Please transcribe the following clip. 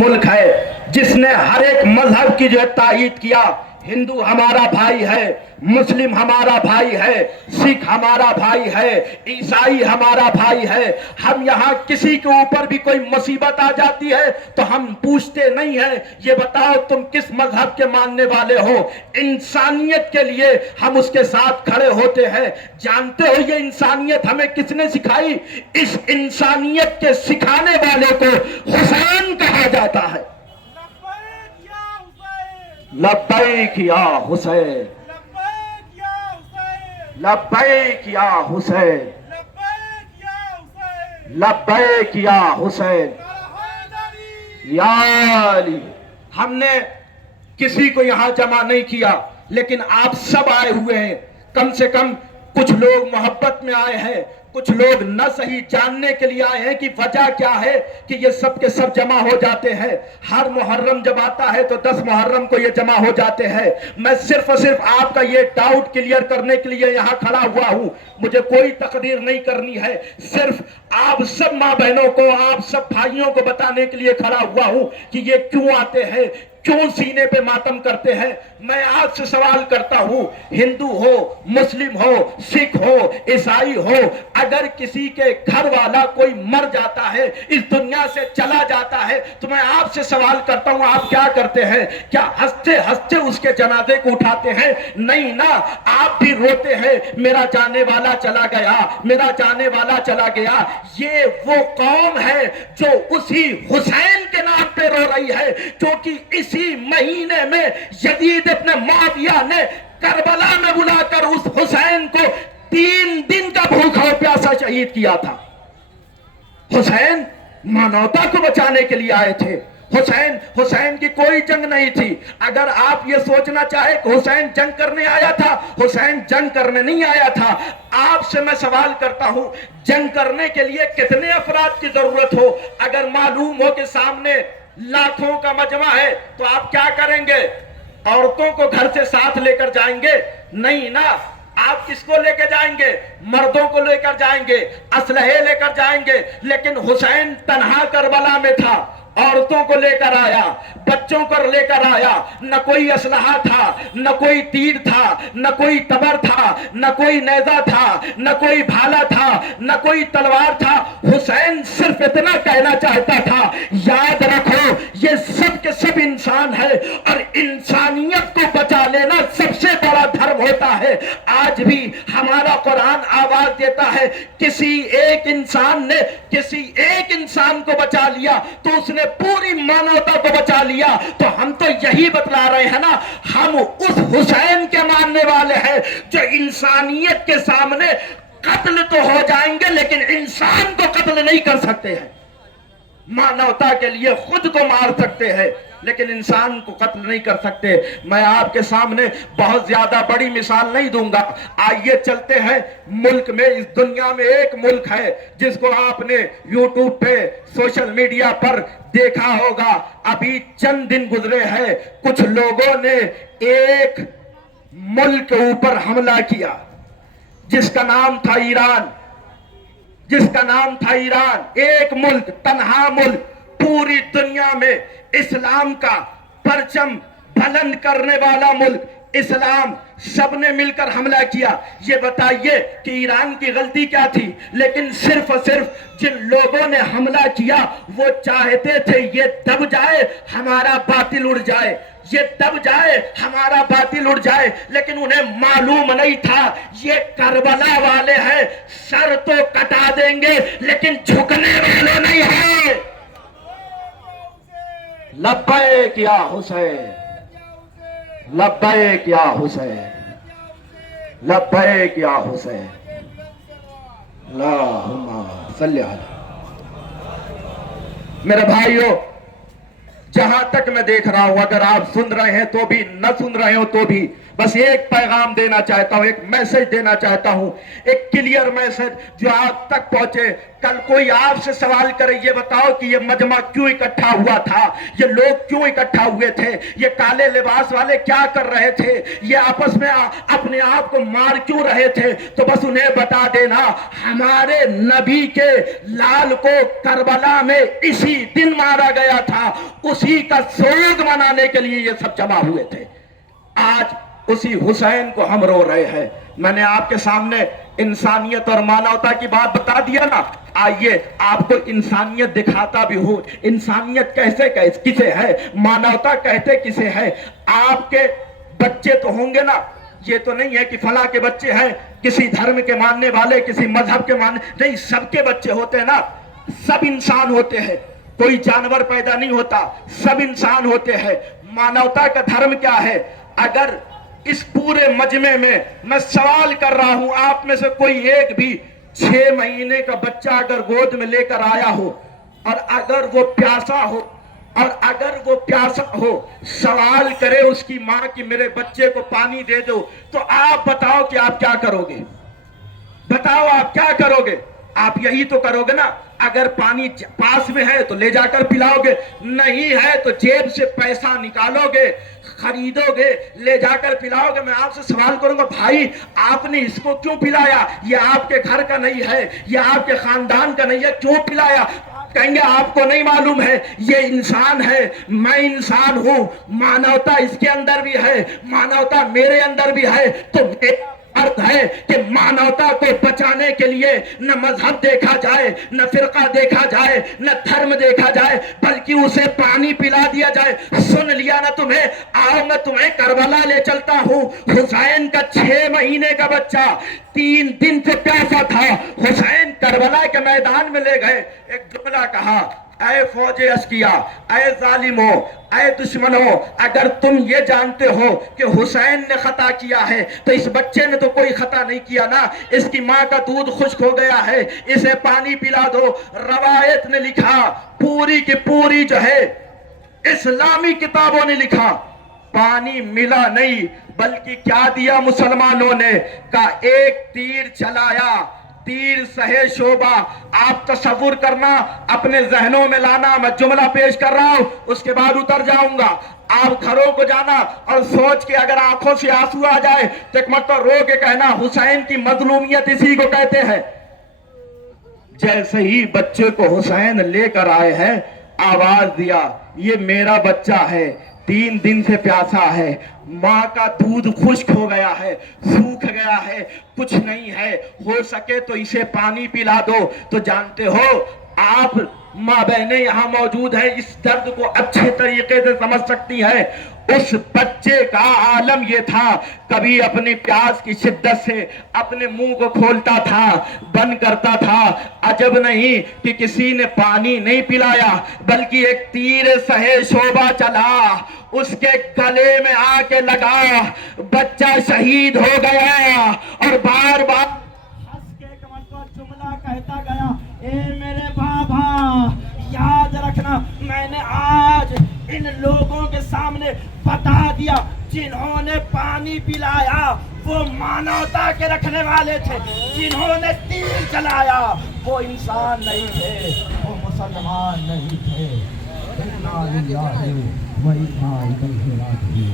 ملک ہے جس نے ہر ایک مذہب کی جو ہے تائید کیا. ہندو ہمارا بھائی ہے، مسلم ہمارا بھائی ہے، سکھ ہمارا بھائی ہے، عیسائی ہمارا بھائی ہے. ہم یہاں کسی کے اوپر بھی کوئی مصیبت آ جاتی ہے تو ہم پوچھتے نہیں ہیں یہ بتاؤ تم کس مذہب کے ماننے والے ہو. انسانیت کے لیے ہم اس کے ساتھ کھڑے ہوتے ہیں. جانتے ہو یہ انسانیت ہمیں کس نے سکھائی؟ اس انسانیت کے سکھانے والے کو حسین کہا جاتا ہے. لبیک یا حسین، لبیک یا حسین، لبیک یا حسین یا علی. ہم نے کسی کو یہاں جمع نہیں کیا لیکن آپ سب آئے ہوئے ہیں. کم سے کم کچھ لوگ محبت میں آئے ہیں، کچھ لوگ نہ صحیح جاننے کے لیے آئے ہیں کہ وجہ کیا ہے کہ یہ سب کے سب جمع ہو جاتے ہیں. ہر محرم جب آتا ہے تو 10 محرم کو یہ جمع ہو جاتے ہیں. میں صرف اور صرف آپ کا یہ ڈاؤٹ کلیئر کرنے کے لیے یہاں کھڑا ہوا ہوں. مجھے کوئی تقریر نہیں کرنی ہے، صرف آپ سب ماں بہنوں کو، آپ سب بھائیوں کو بتانے کے لیے کھڑا ہوا ہوں کہ یہ کیوں آتے ہیں، کیوں سینے پہ ماتم کرتے ہیں. میں آپ سے سوال کرتا ہوں، ہندو ہو، مسلم ہو، سکھ ہو، عیسائی ہو، اگر کسی کے گھر والا کوئی مر جاتا ہے، اس دنیا سے چلا جاتا ہے، تو میں آپ سے سوال کرتا ہوں آپ کیا کرتے ہیں؟ کیا ہنستے ہنستے اس کے جنازے کو اٹھاتے ہیں؟ نہیں نا، آپ بھی روتے ہیں میرا جانے والا چلا گیا، میرا جانے والا چلا گیا. یہ وہ قوم ہے جو اسی حسین کے نام پہ رو رہی ہے، جو کہ اسی مہینے میں یزید ابن معاویہ نے کربلا میں بلا کر اس حسین کو 3 دن کا بھوکا اور پیاسا شہید کیا تھا. حسین مانوتا کو بچانے کے لیے آئے تھے. حسین کی کوئی جنگ نہیں تھی. اگر آپ یہ سوچنا چاہے کہ حسین جنگ کرنے آیا تھا، حسین جنگ کرنے نہیں آیا تھا. آپ سے میں سوال کرتا ہوں، جنگ کرنے کے لیے کتنے افراد کی ضرورت ہو؟ اگر معلوم ہو کہ سامنے لاکھوں کا مجمع ہے تو آپ کیا کریں گے؟ عورتوں کو گھر سے ساتھ لے کر جائیں گے؟ نہیں نا. آپ کس کو لے کے جائیں گے؟ مردوں کو لے کر جائیں گے، اسلحے لے کر جائیں گے. لیکن حسین تنہا کربلا میں تھا، عورتوں کو لے کر آیا، بچوں کو لے کر آیا. نہ کوئی اسلحہ تھا، نہ کوئی تیر تھا، نہ کوئی تبر تھا، نہ کوئی نیزہ تھا، نہ کوئی بھالا تھا، نہ کوئی تلوار تھا. حسین صرف اتنا کہنا چاہتا تھا، یاد رکھو یہ سب کے سب انسان ہے اور انسانیت کو بچا لینا سب سے بڑا دھرم ہوتا ہے. آج بھی ہمارا قرآن آواز دیتا ہے، کسی ایک انسان نے کسی ایک انسان کو بچا لیا تو اس نے پوری مانوتا کو بچا لیا. تو ہم تو یہی بتلا رہے ہیں نا، ہم اس حسین کے ماننے والے ہیں جو انسانیت کے سامنے قتل تو ہو جائیں گے لیکن انسان کو قتل نہیں کر سکتے ہیں. مانوتا کے لیے خود کو مار سکتے ہیں لیکن انسان کو قتل نہیں کر سکتے. میں آپ کے سامنے بہت زیادہ بڑی مثال نہیں دوں گا. آئیے چلتے ہیں ملک میں. اس دنیا میں ایک ملک ہے جس کو آپ نے یوٹیوب پہ، سوشل میڈیا پر دیکھا ہوگا. ابھی چند دن گزرے ہیں، کچھ لوگوں نے ایک ملک کے اوپر حملہ کیا جس کا نام تھا ایران. جس کا نام تھا ایران. ایک ملک، تنہا ملک، پوری دنیا میں اسلام کا پرچم بلند کرنے والا ملک، اسلام. سب نے مل کر حملہ کیا. یہ بتائیے کہ ایران کی غلطی کیا تھی؟ لیکن صرف اور صرف جن لوگوں نے حملہ کیا وہ چاہتے تھے یہ دب جائے ہمارا باطل اڑ جائے، یہ دب جائے ہمارا باطل اڑ جائے. لیکن انہیں معلوم نہیں تھا یہ کربلا والے ہیں، سر تو کٹا دیں گے لیکن جھکنے والے نہیں ہیں. لبیک یا حسین، لبیک یا حسین، لبیک یا حسین. اللہم صلی علی. میرے بھائیو، جہاں تک میں دیکھ رہا ہوں، اگر آپ سن رہے ہیں تو بھی، نہ سن رہے ہو تو بھی، بس ایک پیغام دینا چاہتا ہوں, ایک میسج دینا چاہتا ہوں, ایک کلیئر میسج جو آپ تک پہنچے. کل کوئی آپ سے سوال کرے, یہ بتاؤ کہ یہ مجمع کیوں اکٹھا ہوا تھا, یہ لوگ کیوں اکٹھا ہوئے تھے, یہ کالے لباس والے کیا کر رہے تھے, یہ آپس میں اپنے آپ کو مار کیوں رہے تھے, تو بس انہیں بتا دینا ہمارے نبی کے لال کو کربلا میں اسی دن مارا گیا تھا, اسی کا سوگ منانے کے لیے یہ سب جمع ہوئے تھے. آج اسی حسین کو ہم رو رہے ہیں. میں نے آپ کے سامنے انسانیت اور مانوتا کی بات بتا دیا نا, آئیے آپ کو انسانیت دکھاتا بھی ہوں. انسانیت کیسے کسے ہے, مانوتا کہتے کسے ہے. آپ کے بچے تو ہوں گے نا, یہ تو نہیں ہے کہ فلاں کے بچے ہیں کسی دھرم کے ماننے والے, کسی مذہب کے ماننے, نہیں, سب کے بچے ہوتے ہیں نا. سب انسان ہوتے ہیں, کوئی جانور پیدا نہیں ہوتا, سب انسان ہوتے ہیں. مانوتا کا دھرم کیا ہے؟ اگر اس پورے مجمع میں سوال کر رہا ہوں, آپ میں سے کوئی ایک بھی 6 مہینے کا بچہ اگر گود میں لے کر آیا ہو, اور اگر وہ پیاسا ہو, سوال کرے اس کی ماں کی میرے بچے کو پانی دے دو, تو آپ بتاؤ کہ آپ کیا کرو گے؟ بتاؤ آپ کیا کرو گے؟ آپ یہی تو کرو گے نا. اگر پانی پاس میں ہے تو لے جا کر پلاؤ گے, نہیں ہے تو جیب سے پیسہ نکالو گے, خریدو گے, لے جا کر پلاؤ گے. میں آپ سے سوال کروں گا, بھائی آپ نے اس کو کیوں پلایا؟ یہ آپ کے گھر کا نہیں ہے, یہ آپ کے خاندان کا نہیں ہے, کیوں پلایا؟ کہیں گے آپ کو نہیں معلوم ہے, یہ انسان ہے, میں انسان ہوں, مانوتا اس کے اندر بھی ہے, مانوتا میرے اندر بھی ہے. تو فرض ہے کہ مانوتا کو بچانے کے لیے نہ مذہب دیکھا جائے, نہ فرقہ دیکھا جائے, نہ دھرم دیکھا جائے, بلکہ اسے پانی پلا دیا جائے. سن لیا نا تمہیں؟ آؤ میں تمہیں کربلا لے چلتا ہوں. حسین کا 6 مہینے کا بچہ 3 دن سے پیاسا تھا, حسین کربلا کے میدان میں لے گئے, ایک جملہ کہا, اے فوج اشقیا, اے ظالموں, اے دشمنوں, اگر تم یہ جانتے ہو کہ حسین نے خطا کیا ہے تو اس بچے نے تو کوئی خطا نہیں کیا نا, اس کی ماں کا دودھ خشک ہو گیا ہے, اسے پانی پلا دو. روایت نے لکھا, پوری کی پوری جو ہے اسلامی کتابوں نے لکھا, پانی ملا نہیں, بلکہ کیا دیا مسلمانوں نے, کا ایک تیر چلایا, تیر سہے شعبہ. آپ تصور کرنا, اپنے ذہنوں میں لانا, میں جملہ پیش کر رہا ہوں, اس کے بعد اتر جاؤں گا. آپ گھروں کو جانا اور سوچ کے اگر آنکھوں سے آنسو آ جائے تو ایک مرتبہ رو کے کہنا, حسین کی مظلومیت اسی کو کہتے ہیں. جیسے ہی بچے کو حسین لے کر آئے ہیں, آواز دیا, یہ میرا بچہ ہے, 3 دن سے پیاسا ہے, ماں کا دودھ خشک ہو گیا ہے, سوکھ گیا ہے, کچھ نہیں ہے, ہو سکے تو اسے پانی پلا دو. تو جانتے ہو, آپ ماں بہنیں یہاں موجود ہیں, اس درد کو اچھے طریقے سے سمجھ سکتی ہیں. اس بچے کا عالم یہ تھا, کبھی اپنی پیاس کی شدت سے اپنے منہ کو کھولتا تھا, بند کرتا تھا. عجب نہیں کہ کسی نے پانی نہیں پلایا, بلکہ ایک تیر سہے شعبہ چلا, اس کے گلے میں آ کے لگا, بچہ شہید ہو گیا. اور بار بار ہنس کے جملہ کہتا گیا, اے میرے بابا, یاد رکھنا, میں نے آج ان لوگوں کے سامنے بتا دیا, جنہوں نے پانی پلایا وہ مانوتا کے رکھنے والے تھے, جنہوں نے تیر چلایا وہ انسان نہیں تھے, وہ مسلمان نہیں تھے. اِنَّا لِلَّهِ وَإِنَّا إِلَيْهِ رَاجِعُونَ.